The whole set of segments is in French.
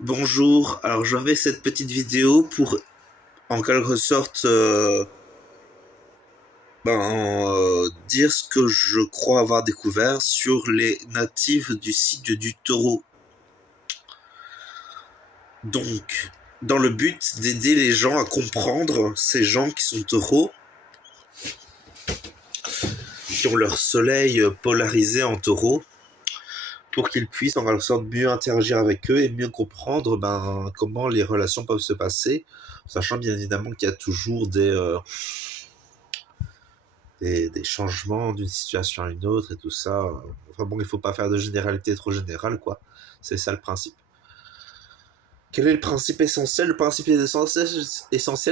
Bonjour, alors je fais cette petite vidéo pour en quelque sorte dire ce que je crois avoir découvert sur les natifs du site du taureau. Donc, dans le but d'aider les gens à comprendre ces gens qui sont taureaux, qui ont leur soleil polarisé en taureau, pour qu'ils puissent en quelque sorte mieux interagir avec eux et mieux comprendre comment les relations peuvent se passer, sachant bien évidemment qu'il y a toujours des changements d'une situation à une autre et tout ça. Enfin bon, il faut pas faire de généralité trop générale, quoi. C'est ça le principe. Quel est le principe essentiel? Le principe essentiel,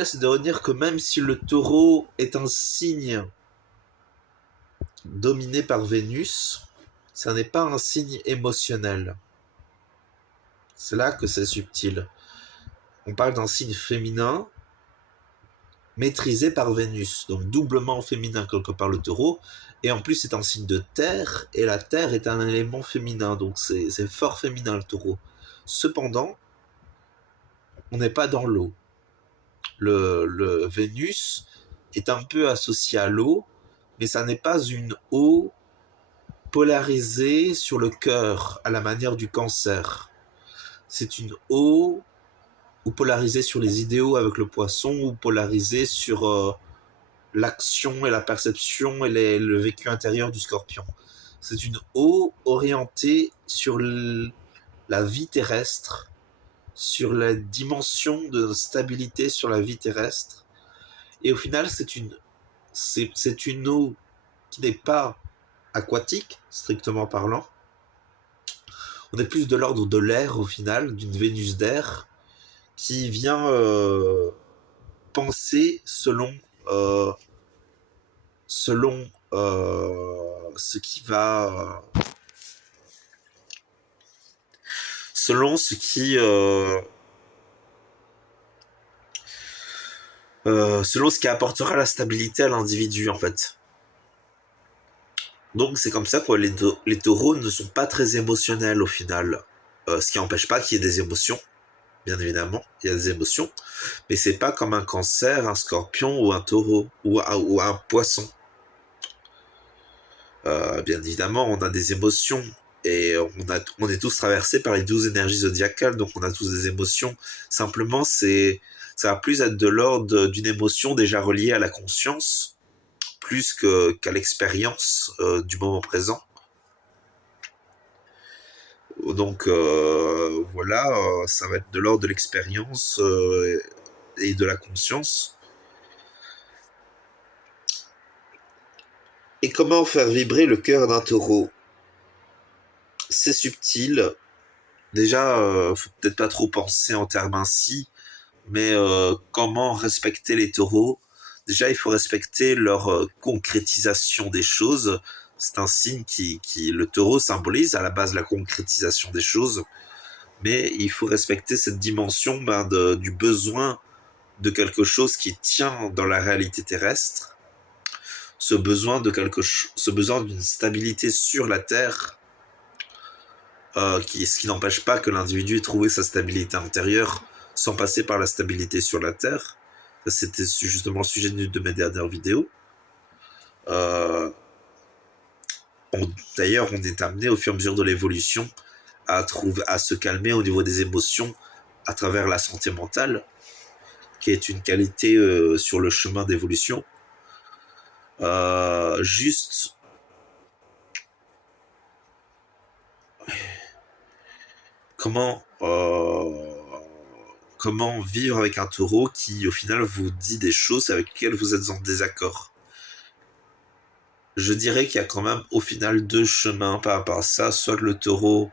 c'est de dire que même si le taureau est un signe dominé par Vénus, ça n'est pas un signe émotionnel. C'est là que c'est subtil. On parle d'un signe féminin maîtrisé par Vénus, donc doublement féminin quelque part le taureau, et en plus c'est un signe de terre, et la terre est un élément féminin, donc c'est fort féminin le taureau. Cependant, on n'est pas dans l'eau. Le Vénus est un peu associé à l'eau, mais ça n'est pas une eau polarisée sur le cœur, à la manière du cancer. C'est une eau ou polarisée sur les idéaux avec le poisson, ou polarisée sur l'action et la perception et le vécu intérieur du scorpion. C'est une eau orientée sur la vie terrestre, sur la dimension de stabilité sur la vie terrestre. Et au final, c'est une eau qui n'est pas aquatique, strictement parlant. On est plus de l'ordre de l'air au final, d'une Vénus d'air, qui vient penser euh, selon ce qui va selon ce qui selon ce qui apportera la stabilité à l'individu en fait. Donc c'est comme ça que les taureaux ne sont pas très émotionnels au final. Ce qui n'empêche pas qu'il y ait des émotions, bien évidemment, il y a des émotions, mais c'est pas comme un cancer, un scorpion ou un taureau ou un poisson. Bien évidemment, on a des émotions et on est tous traversés par les 12 énergies zodiacales, donc on a tous des émotions. Simplement, ça va plus être de l'ordre d'une émotion déjà reliée à la conscience, plus qu'à l'expérience du moment présent. Donc voilà, ça va être de l'ordre de l'expérience et de la conscience. Et comment faire vibrer le cœur d'un taureau? C'est subtil. Déjà, faut peut-être pas trop penser en termes ainsi, mais comment respecter les taureaux? Déjà, il faut respecter leur concrétisation des choses. C'est un signe le taureau symbolise à la base la concrétisation des choses, mais il faut respecter cette dimension du besoin de quelque chose qui tient dans la réalité terrestre, ce besoin d'une stabilité sur la terre, ce qui n'empêche pas que l'individu ait trouvé sa stabilité intérieure sans passer par la stabilité sur la terre. C'était justement le sujet de mes dernières vidéos. Euh, D'ailleurs, on est amené au fur et à mesure de l'évolution à se calmer au niveau des émotions à travers la santé mentale, qui est une qualité sur le chemin d'évolution. Juste, comment comment vivre avec un taureau qui, au final, vous dit des choses avec lesquelles vous êtes en désaccord. Je dirais qu'il y a quand même, au final, deux chemins par rapport à ça. Soit le taureau,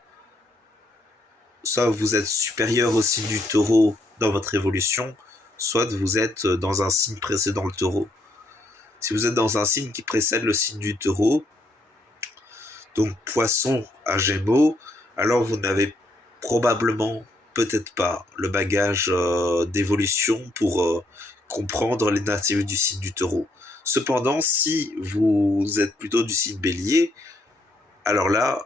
soit vous êtes supérieur au signe du taureau dans votre évolution, soit vous êtes dans un signe précédent le taureau. Si vous êtes dans un signe qui précède le signe du taureau, donc poisson à gémeaux, alors vous n'avez probablement peut-être pas le bagage d'évolution pour comprendre les natifs du signe du taureau. Cependant, si vous êtes plutôt du signe bélier, alors là,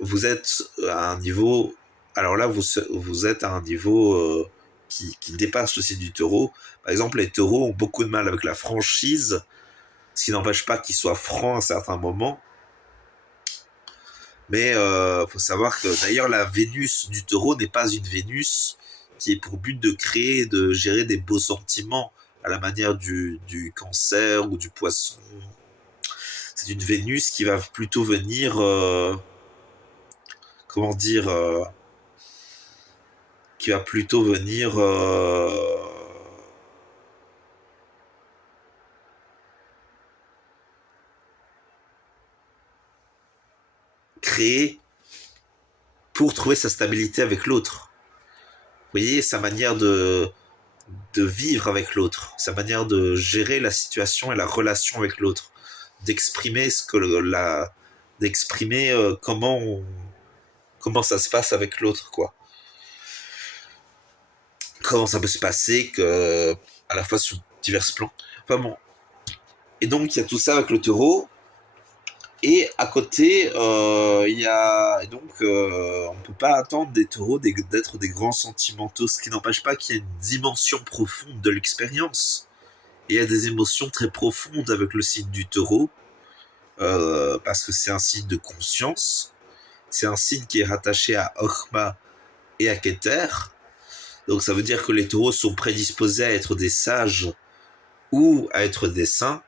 vous êtes à un niveau alors là, vous êtes à un niveau qui dépasse le signe du taureau. Par exemple, les taureaux ont beaucoup de mal avec la franchise, ce qui n'empêche pas qu'ils soient francs à certains moments. Mais faut savoir que d'ailleurs la Vénus du taureau n'est pas une Vénus qui est pour but de créer, de gérer des beaux sentiments à la manière du cancer ou du poisson. C'est une Vénus qui va plutôt venir, comment dire, qui va plutôt venir créer pour trouver sa stabilité avec l'autre. Vous voyez, sa manière de vivre avec l'autre, sa manière de gérer la situation et la relation avec l'autre, d'exprimer d'exprimer comment ça se passe avec l'autre, quoi. Comment ça peut se passer que, à la fois sur divers plans. Enfin bon. Et donc, il y a tout ça avec le taureau. Et à côté, il y a donc on peut pas attendre des taureaux d'être des grands sentimentaux, ce qui n'empêche pas qu'il y a une dimension profonde de l'expérience. Et il y a des émotions très profondes avec le signe du taureau, parce que c'est un signe de conscience. C'est un signe qui est rattaché à Ochma et à Keter. Donc ça veut dire que les taureaux sont prédisposés à être des sages ou à être des saints.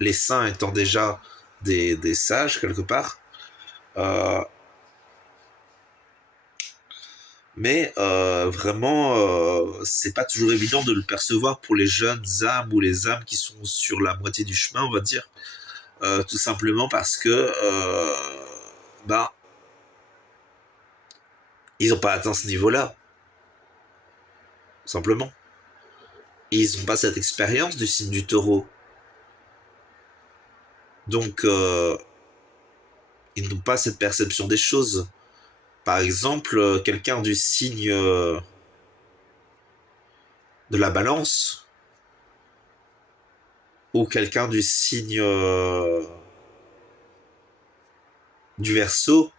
Les saints étant déjà des sages quelque part. Euh, mais vraiment, c'est pas toujours évident de le percevoir pour les jeunes âmes ou les âmes qui sont sur la moitié du chemin, on va dire. Tout simplement parce que ben, ils n'ont pas atteint ce niveau-là, simplement. Et ils n'ont pas cette expérience du signe du taureau. Donc, ils n'ont pas cette perception des choses. Par exemple, quelqu'un du signe de la balance, ou quelqu'un du signe du Verseau,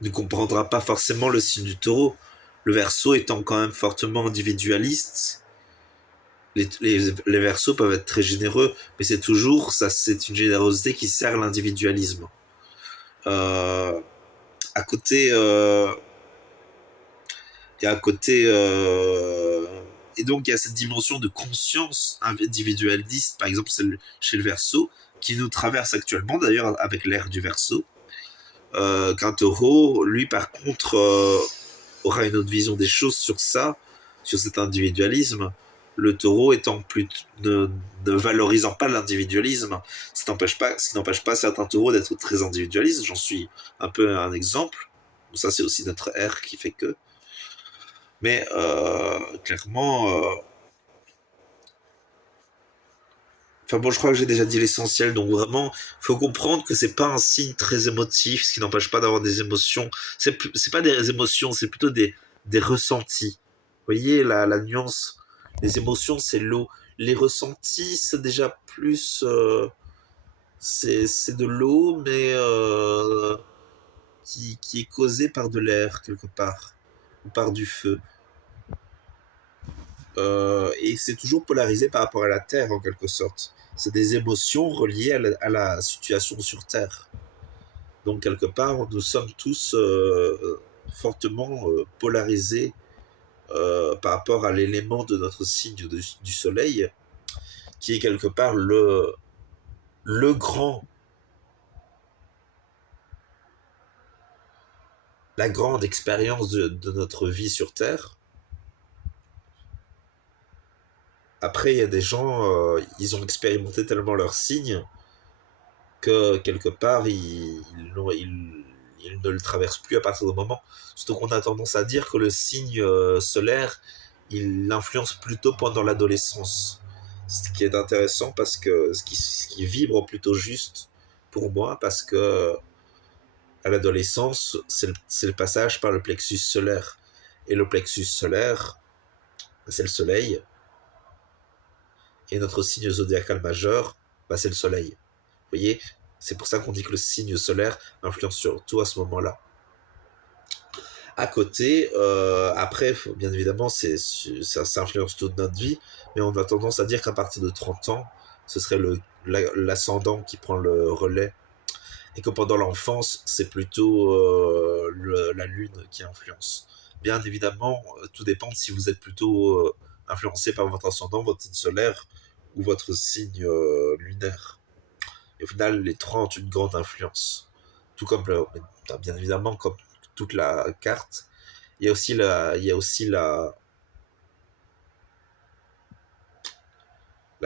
ne comprendra pas forcément le signe du taureau. Le Verseau étant quand même fortement individualiste, les Verseaux peuvent être très généreux, mais c'est toujours, ça, c'est une générosité qui sert l'individualisme. Euh, à côté, et à côté, et donc il y a cette dimension de conscience individualiste, par exemple chez le Verseau, qui nous traverse actuellement, d'ailleurs avec l'ère du Verseau. Qu'un taureau, lui, par contre, aura une autre vision des choses sur ça, sur cet individualisme. Le taureau étant plus ne valorisant pas l'individualisme, ce qui n'empêche pas certains taureaux d'être très individualistes. J'en suis un peu un exemple. Ça, c'est aussi notre ère qui fait que. Mais clairement, enfin bon, je crois que j'ai déjà dit l'essentiel, donc vraiment, faut comprendre que c'est pas un signe très émotif, ce qui n'empêche pas d'avoir des émotions. C'est pas des émotions, c'est plutôt des ressentis. Vous voyez la nuance. Les émotions, c'est l'eau. Les ressentis, c'est déjà plus, c'est de l'eau, mais qui est causée par de l'air quelque part, ou par du feu. Et c'est toujours polarisé par rapport à la Terre en quelque sorte. C'est des émotions reliées à la situation sur Terre. Donc quelque part, nous sommes tous fortement polarisés par rapport à l'élément de notre signe du Soleil, qui est quelque part le grand, la grande expérience de notre vie sur Terre. Après, il y a des gens, ils ont expérimenté tellement leur signe que quelque part, ils ne le traversent plus à partir du moment. Surtout qu'on a tendance à dire que le signe solaire, il l'influence plutôt pendant l'adolescence. Ce qui est intéressant parce que ce qui vibre plutôt juste pour moi, parce que à l'adolescence, c'est le passage par le plexus solaire. Et le plexus solaire, c'est le soleil. Et notre signe zodiacal majeur, bah, c'est le soleil. Vous voyez, c'est pour ça qu'on dit que le signe solaire influence surtout à ce moment-là. À côté, après, bien évidemment, ça influence toute notre vie, mais on a tendance à dire qu'à partir de 30 ans, ce serait l'ascendant qui prend le relais, et que pendant l'enfance, c'est plutôt la lune qui influence. Bien évidemment, tout dépend de si vous êtes plutôt influencé par votre ascendant, votre signe solaire ou votre signe lunaire. Et au final, les trois ont une grande influence. Tout comme, bien évidemment, comme toute la carte, il y a aussi la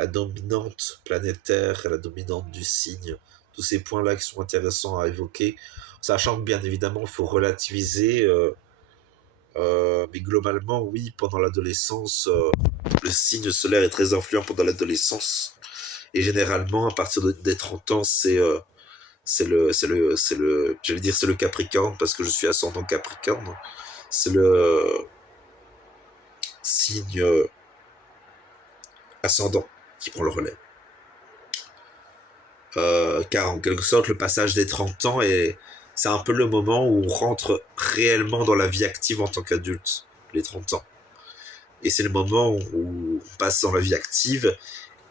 dominante planétaire et la dominante du signe. Tous ces points-là qui sont intéressants à évoquer, sachant que bien évidemment, il faut relativiser, mais globalement, oui, pendant l'adolescence, le signe solaire est très influent pendant l'adolescence. Et généralement, à partir des 30 ans, j'allais dire c'est le Capricorne parce que je suis ascendant Capricorne. C'est le signe ascendant qui prend le relais. Car en quelque sorte, le passage des 30 ans c'est un peu le moment où on rentre réellement dans la vie active en tant qu'adulte, les 30 ans. Et c'est le moment où on passe dans la vie active.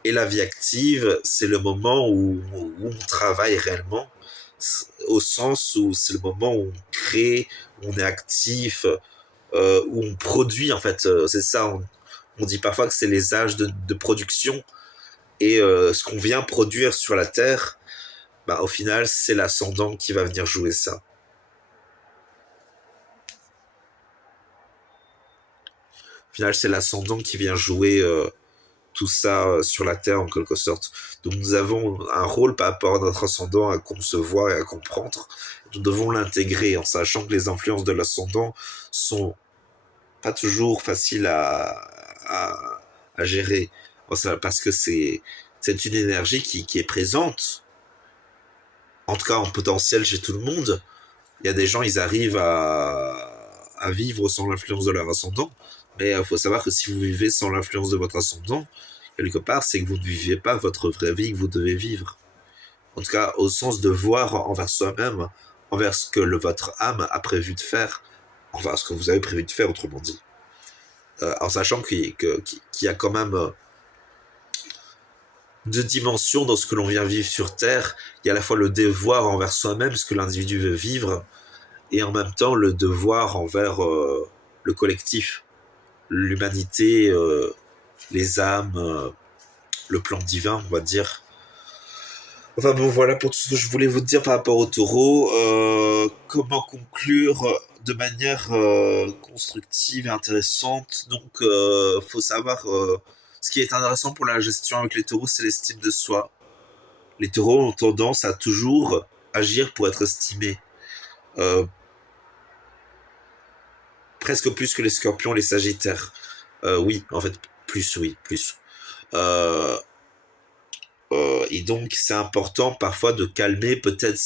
Et la vie active, c'est le moment où on travaille réellement, au sens où c'est le moment où on crée, où on est actif, où on produit en fait. C'est ça, on dit parfois que c'est les âges de production. Et ce qu'on vient produire sur la Terre, bah, au final, c'est l'ascendant qui va venir jouer ça. Au final, c'est l'ascendant qui vient jouer tout ça sur la Terre en quelque sorte. Donc nous avons un rôle par rapport à notre ascendant à concevoir et à comprendre. Nous devons l'intégrer en sachant que les influences de l'ascendant sont pas toujours faciles à gérer. Parce que c'est une énergie qui est présente, en tout cas en potentiel chez tout le monde. Il y a des gens, ils arrivent à vivre sans l'influence de leur ascendant. Mais il faut savoir que si vous vivez sans l'influence de votre ascendant, quelque part, c'est que vous ne vivez pas votre vraie vie que vous devez vivre. En tout cas, au sens de voir envers soi-même, envers ce que votre âme a prévu de faire, enfin ce que vous avez prévu de faire, autrement dit. En sachant qu'il y a quand même deux dimensions dans ce que l'on vient vivre sur Terre. Il y a à la fois le devoir envers soi-même, ce que l'individu veut vivre, et en même temps le devoir envers le collectif, l'humanité, les âmes, le plan divin, on va dire. Enfin bon, voilà pour tout ce que je voulais vous dire par rapport au taureau. Comment conclure de manière constructive et intéressante. Donc, faut savoir, ce qui est intéressant pour la gestion avec les taureaux, c'est l'estime de soi. Les taureaux ont tendance à toujours agir pour être estimés. Euh, Presque plus que les scorpions, les sagittaires. Oui, en fait, plus, oui, plus. Euh, et donc, c'est important parfois de calmer peut-être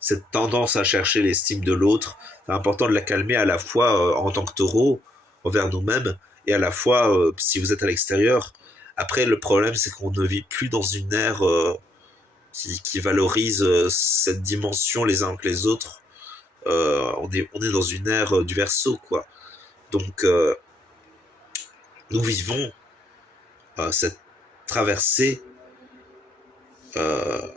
cette tendance à chercher l'estime de l'autre. C'est important de la calmer à la fois en tant que taureau, envers nous-mêmes, et à la fois si vous êtes à l'extérieur. Après, le problème, c'est qu'on ne vit plus dans une ère qui valorise cette dimension les uns que les autres. On est dans une ère du Verseau, quoi. Donc, nous vivons cette traversée euh,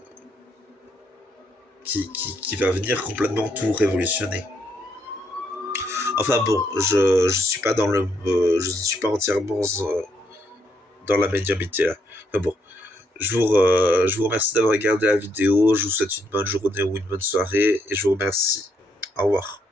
qui va venir complètement tout révolutionner. Enfin bon, je suis pas je ne suis pas entièrement dans la médiumnité là. Enfin bon, je vous remercie d'avoir regardé la vidéo. Je vous souhaite une bonne journée ou une bonne soirée et je vous remercie. Au revoir.